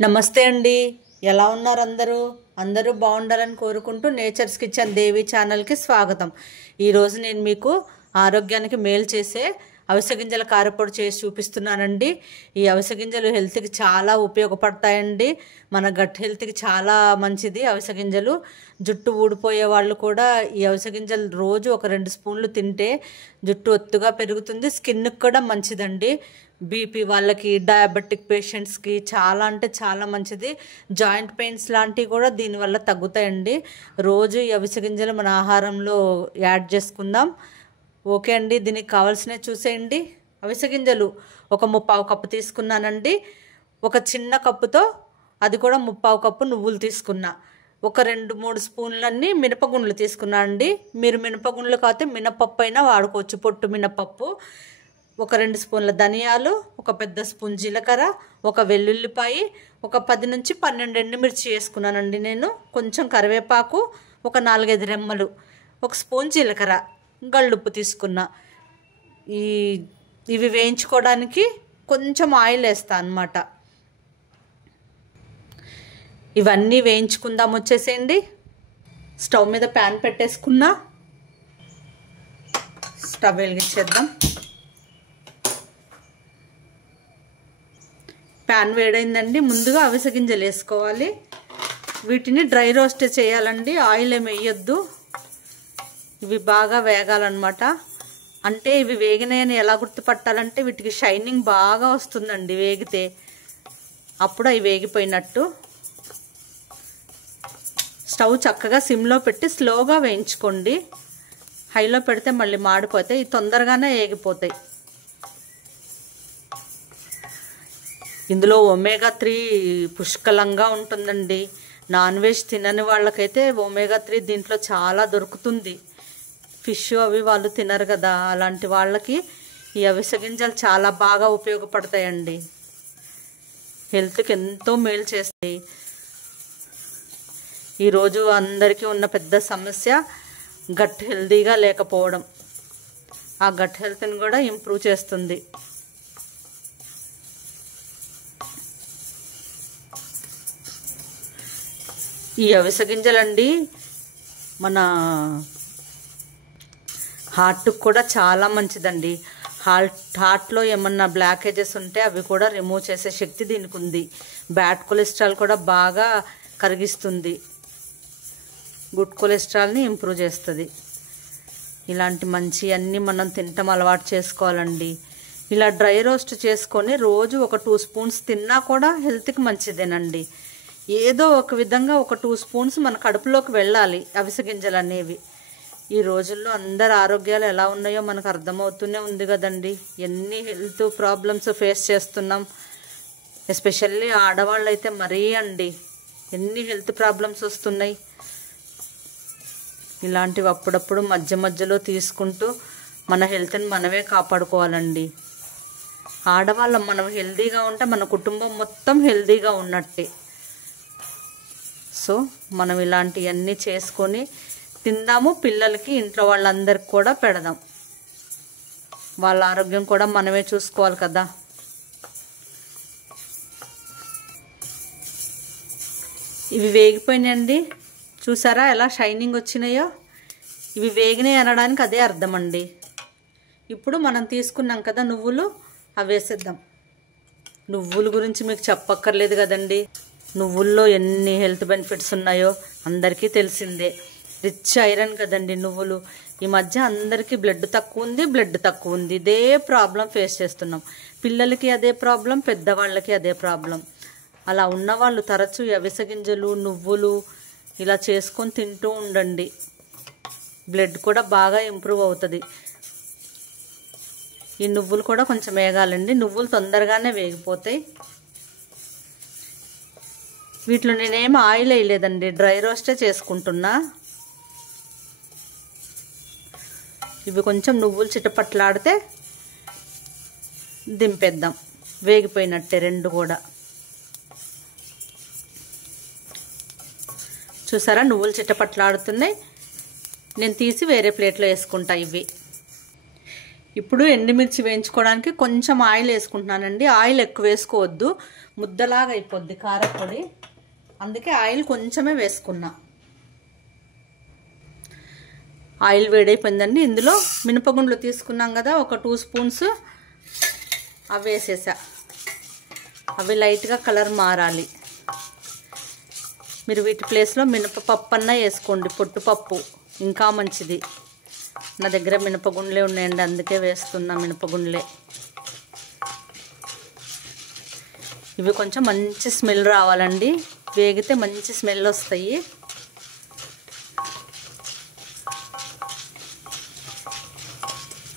నమస్తే అండి. ఎలా ఉన్నారు అందరూ? అందరూ బాగుండాలని కోరుకుంటూ నేచర్స్ కిచెన్ దేవి ఛానల్కి స్వాగతం. ఈరోజు నేను మీకు ఆరోగ్యానికి మేలు చేసే అవిసె గింజల కారపొడి చేసి చూపిస్తున్నానండి. ఈ అవిసె గింజలు హెల్త్కి చాలా ఉపయోగపడతాయండి. మన గట్ హెల్త్కి చాలా మంచిది అవిసె గింజలు. జుట్టు ఊడిపోయే వాళ్ళు కూడా ఈ అవిసె గింజలు రోజు ఒక 2 స్పూన్లు తింటే జుట్టు ఒత్తుగా పెరుగుతుంది. స్కిన్కి కూడా మంచిదండి. బీపీ వాళ్ళకి, డయాబెటిక్ పేషెంట్స్కి చాలా అంటే చాలా మంచిది. జాయింట్ పెయిన్స్ లాంటివి కూడా దీనివల్ల తగ్గుతాయండి. రోజు ఈ అవిసె గింజలు మన ఆహారంలో యాడ్ చేసుకుందాం. ఓకే అండి, దీనికి కావాల్సినవి చూసేయండి. అవిసె గింజలు ఒక 3/4 కప్పు తీసుకున్నానండి. ఒక చిన్న కప్పుతో అది కూడా 3/4 కప్పు నువ్వులు తీసుకున్నా. ఒక 2-3 స్పూన్లన్నీ మినపగుండ్లు తీసుకున్నా అండి. మీరు మినపగుండ్లు కాకపోతే మినపప్పు అయినా వాడుకోవచ్చు, పొట్టు మినపప్పు. ఒక 2 స్పూన్ల ధనియాలు, ఒక పెద్ద స్పూన్ జీలకర్ర, ఒక వెల్లుల్లిపాయి, ఒక 10 నుంచి 12 ఎండుమిర్చి వేసుకున్నానండి నేను. కొంచెం కరివేపాకు, ఒక 4-5 రెమ్మలు, ఒక స్పూన్ జీలకర్ర, గళ్ళుప్పు తీసుకున్నా. ఇవి వేయించుకోవడానికి కొంచెం ఆయిల్ వేస్తా అన్నమాట. ఇవన్నీ వేయించుకుందాం. వచ్చేసేయండి. స్టవ్ మీద ప్యాన్ పెట్టేసుకున్నా. స్టవ్ వెలిగించేద్దాం. ప్యాన్ వేడైందండి. ముందుగా అవిసె గింజలు వేసుకోవాలి. వీటిని డ్రై రోస్ట్ చేయాలండి, ఆయిల్ ఏమి వేయొద్దు. ఇవి బాగా వేగాలన్నమాట. అంటే ఇవి వేగినాయని ఎలా గుర్తుపట్టాలంటే వీటికి షైనింగ్ బాగా వస్తుందండి వేగితే, అప్పుడు అవి వేగిపోయినట్టు. స్టవ్ చక్కగా సిమ్లో పెట్టి స్లోగా వేయించుకోండి. హైలో పెడితే మళ్ళీ మాడిపోతాయి. తొందరగానే వేగిపోతాయి. ఇందులో ఒమేగా-3 పుష్కలంగా ఉంటుందండి. నాన్ వెజ్ తినని వాళ్ళకైతే ఒమేగా-3 దీంట్లో చాలా దొరుకుతుంది. ఫిష్ అవి వాళ్ళు తినరు కదా, అలాంటి వాళ్ళకి ఈ అవిసె గింజలు చాలా బాగా ఉపయోగపడతాయండి. హెల్త్కి ఎంతో మేలు చేస్తాయి. ఈరోజు అందరికీ ఉన్న పెద్ద సమస్య గట్ హెల్తీగా లేకపోవడం. ఆ గట్ హెల్త్ని కూడా ఇంప్రూవ్ చేస్తుంది. ఈ అవిసె గింజలండి మన హార్ట్కి కూడా చాలా మంచిదండి. హార్ట్లో ఏమన్నా బ్లాకేజెస్ ఉంటే అవి కూడా రిమూవ్ చేసే శక్తి దీనికి ఉంది. బ్యాడ్ కొలెస్ట్రాల్ కూడా బాగా కరిగిస్తుంది. గుడ్ కొలెస్ట్రాల్ని ఇంప్రూవ్ చేస్తుంది. ఇలాంటి మంచి అన్నీ మనం తినటం అలవాటు చేసుకోవాలండి. ఇలా డ్రై రోస్ట్ చేసుకొని రోజు ఒక 2 స్పూన్స్ తిన్నా కూడా హెల్త్కి మంచిదేనండి. ఏదో ఒక విధంగా ఒక 2 స్పూన్స్ మన కడుపులోకి వెళ్ళాలి అవిసె గింజలు అనేవి. ఈ రోజుల్లో అందరి ఆరోగ్యాలు ఎలా ఉన్నాయో మనకు అర్థమవుతూనే ఉంది కదండి. ఎన్ని హెల్త్ ప్రాబ్లమ్స్ ఫేస్ చేస్తున్నాం. ఎస్పెషల్లీ ఆడవాళ్ళు అయితే మరీ అండి, ఎన్ని హెల్త్ ప్రాబ్లమ్స్ వస్తున్నాయి. ఇలాంటివి అప్పుడప్పుడు మధ్య మధ్యలో తీసుకుంటూ మన హెల్త్ని మనమే కాపాడుకోవాలండి. ఆడవాళ్ళం మనం హెల్తీగా ఉంటే మన కుటుంబం మొత్తం హెల్తీగా ఉన్నట్టే. సో మనం ఇలాంటివన్నీ చేసుకొని తిందాము. పిల్లలకి, ఇంట్లో వాళ్ళందరికి కూడా పెడదాం. వాళ్ళ ఆరోగ్యం కూడా మనమే చూసుకోవాలి కదా. ఇవి వేగిపోయినాయండి. చూసారా ఎలా షైనింగ్ వచ్చినాయో? ఇవి వేగినాయి అనడానికి అదే అర్థం అండి. ఇప్పుడు మనం తీసుకున్నాం కదా నువ్వులు, అవి వేసేద్దాం. నువ్వుల గురించి మీకు చెప్పక్కర్లేదు కదండి. నువ్వుల్లో ఎన్ని హెల్త్ బెనిఫిట్స్ ఉన్నాయో అందరికీ తెలిసిందే. రిచ్ ఐరన్ కదండి నువ్వులు. ఈ మధ్య అందరికీ బ్లడ్ తక్కువ ఉంది. ఇదే ప్రాబ్లం ఫేస్ చేస్తున్నాం. పిల్లలకి అదే ప్రాబ్లం, పెద్దవాళ్ళకి అదే ప్రాబ్లం. అలా ఉన్నవాళ్ళు తరచూ అవిసె గింజలు, నువ్వులు ఇలా చేసుకొని తింటూ ఉండండి. బ్లడ్ కూడా బాగా ఇంప్రూవ్ అవుతుంది. ఈ నువ్వులు కూడా కొంచెం వేగాలండి. నువ్వులు తొందరగానే వేగిపోతాయి. వీటిలో నేనేం ఆయిల్ వేయలేదండి, డ్రై రోస్టే చేసుకుంటున్నా. ఇవి కొంచెం నువ్వులు చిటపట్లాడితే దింపేద్దాం. వేగిపోయినట్టే 2 కూడా. చూసారా నువ్వులు చిటపట్లాడుతున్నాయి. నేను తీసి వేరే ప్లేట్లో వేసుకుంటా. ఇప్పుడు ఎండుమిర్చి వేయించుకోవడానికి కొంచెం ఆయిల్ వేసుకుంటున్నానండి. ఆయిల్ ఎక్కువ వేసుకోవద్దు, ముద్దలాగా అయిపోద్ది కారపొడి, అందుకే ఆయిల్ కొంచెమే వేసుకున్నా. ఆయిల్ వేడైపోయిందండి. ఇందులో మినపగుండ్లు తీసుకున్నాం కదా, ఒక 2 స్పూన్స్ అవి వేసేసా. అవి లైట్గా కలర్ మారాలి. మీరు వీటి ప్లేస్లో మినపప్పు అన్నా వేసుకోండి, పొట్టుపప్పు ఇంకా మంచిది. నా దగ్గర మినపగుండ్లే ఉన్నాయండి, అందుకే వేస్తున్నా మినపగుండ్లే. ఇవి కొంచెం మంచి స్మెల్ రావాలండి, వేగితే మంచి స్మెల్ వస్తాయి.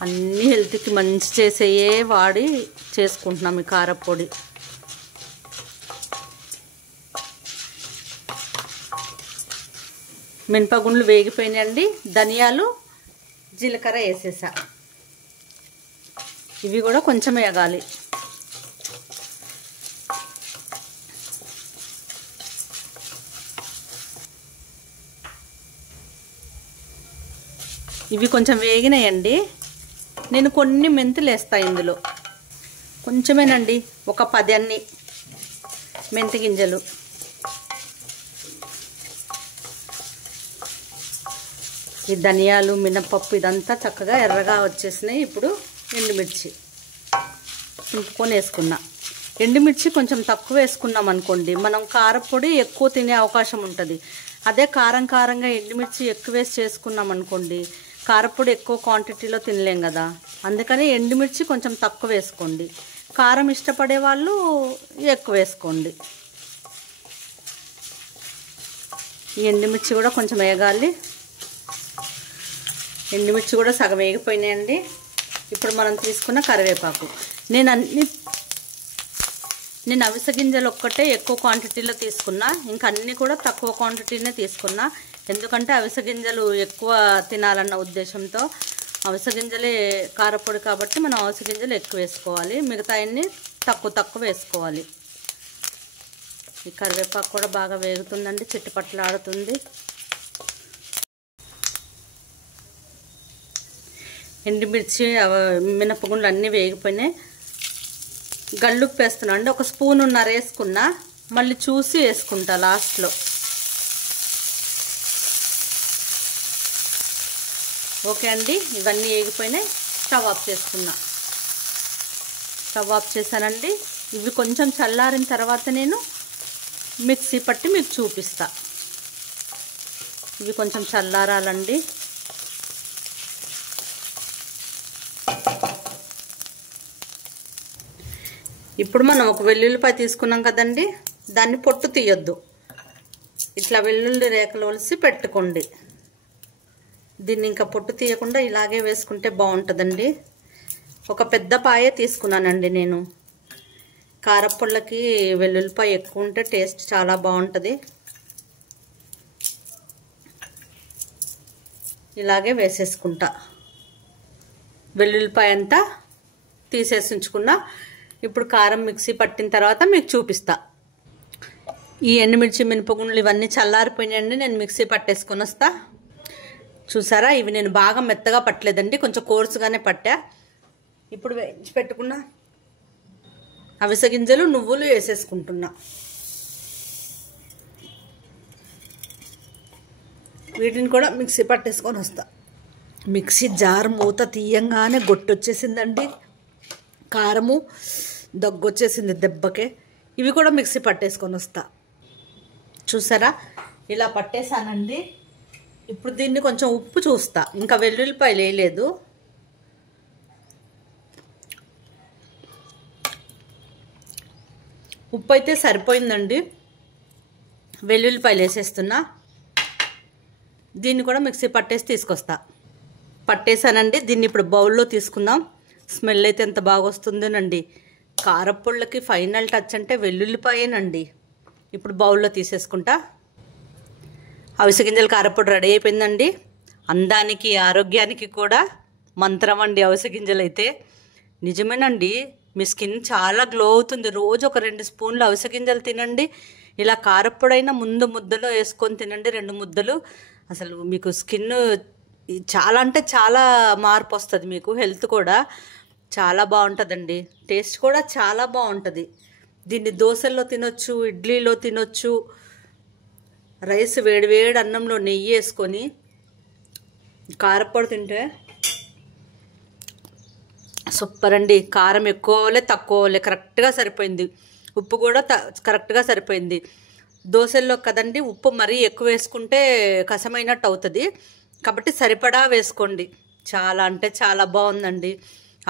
అన్నీ హెల్త్కి మంచి చేసేయే వాడి చేసుకుంటున్నాం ఈ కారపొడి. మినపగుండ్లు వేగిపోయినాయండి. ధనియాలు జీలకర్ర వేసేసా. ఇవి కూడా కొంచెం వేగాలి. ఇవి కొంచెం వేగినాయండి. నేను కొన్ని మెంతులు వేస్తా ఇందులో, కొంచెమేనండి, ఒక 10 అన్ని మెంతి గింజలు. ఈ ధనియాలు మినపప్పు ఇదంతా చక్కగా ఎర్రగా వచ్చేసినాయి. ఇప్పుడు ఎండుమిర్చి చింపుకొని వేసుకున్నా. ఎండుమిర్చి కొంచెం తక్కువ వేసుకున్నాం అనుకోండి, మనం కారపొడి ఎక్కువ తినే అవకాశం ఉంటుంది. అదే కారం కారంగా ఎండుమిర్చి ఎక్కువ వేసి చేసుకున్నాం అనుకోండి, కారపొడి ఎక్కువ క్వాంటిటీలో తినలేం కదా. అందుకని ఎండుమిర్చి కొంచెం తక్కువ వేసుకోండి. కారం ఇష్టపడే వాళ్ళు ఎక్కువ వేసుకోండి. ఈ ఎండుమిర్చి కూడా కొంచెం వేగాలి. ఎండుమిర్చి కూడా సగం వేగిపోయినాయండి. ఇప్పుడు మనం తీసుకున్న కరివేపాకు, నేను అవిసె గింజలు ఒక్కటే ఎక్కువ క్వాంటిటీలో తీసుకున్నా, ఇంకా అన్నీ కూడా తక్కువ క్వాంటిటీనే తీసుకున్నా. ఎందుకంటే అవిసె గింజలు ఎక్కువ తినాలన్న ఉద్దేశంతో. అవిసె గింజలే కారపొడి కాబట్టి మనం అవిసె గింజలు ఎక్కువ వేసుకోవాలి, మిగతా అన్నీ తక్కువ వేసుకోవాలి. ఈ కరివేపాకు కూడా బాగా వేగుతుందండి, చిట్టుపట్లాడుతుంది. ఎండుమిర్చి మినపగుండ్లు అన్నీ వేగిపోయినాయి. గల్లుప్పు వేస్తున్నా అండి, 1 స్పూనున్నర వేసుకున్నా, మళ్ళీ చూసి వేసుకుంటా లాస్ట్లో. ఓకే అండి, ఇవన్నీ వేగిపోయినాయి. స్టవ్ ఆఫ్ చేసుకున్నా. స్టవ్ ఆఫ్ చేశానండి. ఇవి కొంచెం చల్లారిన తర్వాత నేను మిక్సీ పట్టి మీకు చూపిస్తా. ఇవి కొంచెం చల్లారాలండి. ఇప్పుడు మనం ఒక వెల్లుల్లిపాయ తీసుకున్నాం కదండి, దాన్ని పొట్టు తీయొద్దు. ఇట్లా వెల్లుల్లి రేఖలు ఒలిసి పెట్టుకోండి. దీన్ని ఇంకా పొట్టు తీయకుండా ఇలాగే వేసుకుంటే బాగుంటుందండి. ఒక పెద్ద పాయే తీసుకున్నానండి నేను. కారపొళ్ళకి వెల్లుల్లిపాయ ఎక్కువ ఉంటే టేస్ట్ చాలా బాగుంటుంది. ఇలాగే వేసేసుకుంటా. వెల్లుల్లిపాయ అంతా తీసేసి ఉంచుకున్నా. ఇప్పుడు కారం మిక్సీ పట్టిన తర్వాత మీకు చూపిస్తా. ఈ ఎండుమిర్చి మినపగుండ్లు ఇవన్నీ చల్లారిపోయినాయండి, నేను మిక్సీ పట్టేసుకొని వస్తా. చూసారా, ఇవి నేను బాగా మెత్తగా పట్టలేదండి, కొంచెం కోర్సుగానే పట్టా. ఇప్పుడు వేయించి పెట్టుకున్న అవిసె గింజలు నువ్వులు వేసేసుకుంటున్నా. వీటిని కూడా మిక్సీ పట్టేసుకొని వస్తా. మిక్సీ జార్ మూత తీయంగానే గొట్టొచ్చేసిందండి, కారము దగ్గొచ్చేసింది దెబ్బకే. ఇవి కూడా మిక్సీ పట్టేసుకొని వస్తా. చూసారా, ఇలా పట్టేసానండి. ఇప్పుడు దీన్ని కొంచెం ఉప్పు చూస్తా, ఇంకా వెల్లుల్లిపాయలు వేయలేదు. ఉప్పు అయితే సరిపోయిందండి. వెల్లుల్లిపాయలు వేసేస్తున్నా. దీన్ని కూడా మిక్సీ పట్టేసి తీసుకొస్తా. పట్టేసానండి. దీన్ని ఇప్పుడు బౌల్లో తీసుకుందాం. స్మెల్ అయితే ఎంత బాగా వస్తుందోనండి. కారపొళ్ళకి ఫైనల్ టచ్ అంటే వెల్లుల్లిపాయేనండి. ఇప్పుడు బౌల్లో తీసేసుకుంటా. అవిసె గింజల కారపొడి రెడీ అయిపోయిందండి. అందానికి ఆరోగ్యానికి కూడా మంత్రం అండి అవిసె గింజలు అయితే. నిజమేనండి, మీ స్కిన్ చాలా గ్లో అవుతుంది. రోజు ఒక 2 స్పూన్లు అవిసె గింజలు తినండి. ఇలా కారపొడైనా ముందు ముద్దలో వేసుకొని తినండి, 2 ముద్దలు. అసలు మీకు స్కిన్ చాలా అంటే చాలా మార్పు వస్తుంది మీకు, హెల్త్ కూడా చాలా బాగుంటుందండి. టేస్ట్ కూడా చాలా బాగుంటుంది. దీన్ని దోశల్లో తినొచ్చు, ఇడ్లీలో తినొచ్చు. రైస్ వేడి వేడి అన్నంలో నెయ్యి వేసుకొని కారప్పొడి తింటే సూపర్ అండి. కారం ఎక్కువలే తక్కువలే కరెక్ట్గా సరిపోయింది. ఉప్పు కూడా కరెక్ట్గా సరిపోయింది. దోశల్లో కదండి ఉప్పు మరీ ఎక్కువ వేసుకుంటే కసమైనట్టు అవుతుంది, కాబట్టి సరిపడా వేసుకోండి. చాలా అంటే చాలా బాగుందండి.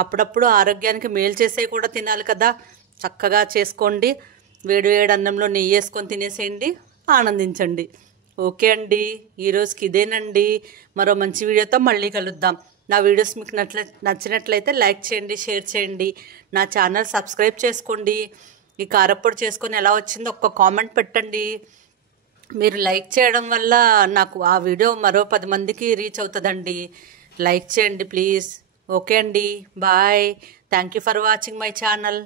అప్పుడప్పుడు ఆరోగ్యానికి మేలు చేసేవి కూడా తినాలి కదా, చక్కగా చేసుకోండి. వేడి వేడి అన్నంలో నెయ్యి వేసుకొని తినేసేయండి, ఆనందించండి. ఓకే అండి, ఈరోజుకి ఇదేనండి. మరో మంచి వీడియోతో మళ్ళీ కలుద్దాం. నా వీడియోస్ మీకు నచ్చినట్లయితే లైక్ చేయండి, షేర్ చేయండి. నా ఛానల్ సబ్స్క్రైబ్ చేసుకోండి. ఈ కారప్పొడి చేసుకొని ఎలా వచ్చిందో ఒక్క కామెంట్ పెట్టండి. మీరు లైక్ చేయడం వల్ల నాకు ఆ వీడియో మరో 10 మందికి రీచ్ అవుతుందండి. లైక్ చేయండి ప్లీజ్. ఓకే అండి, bye. Thank you for watching my channel.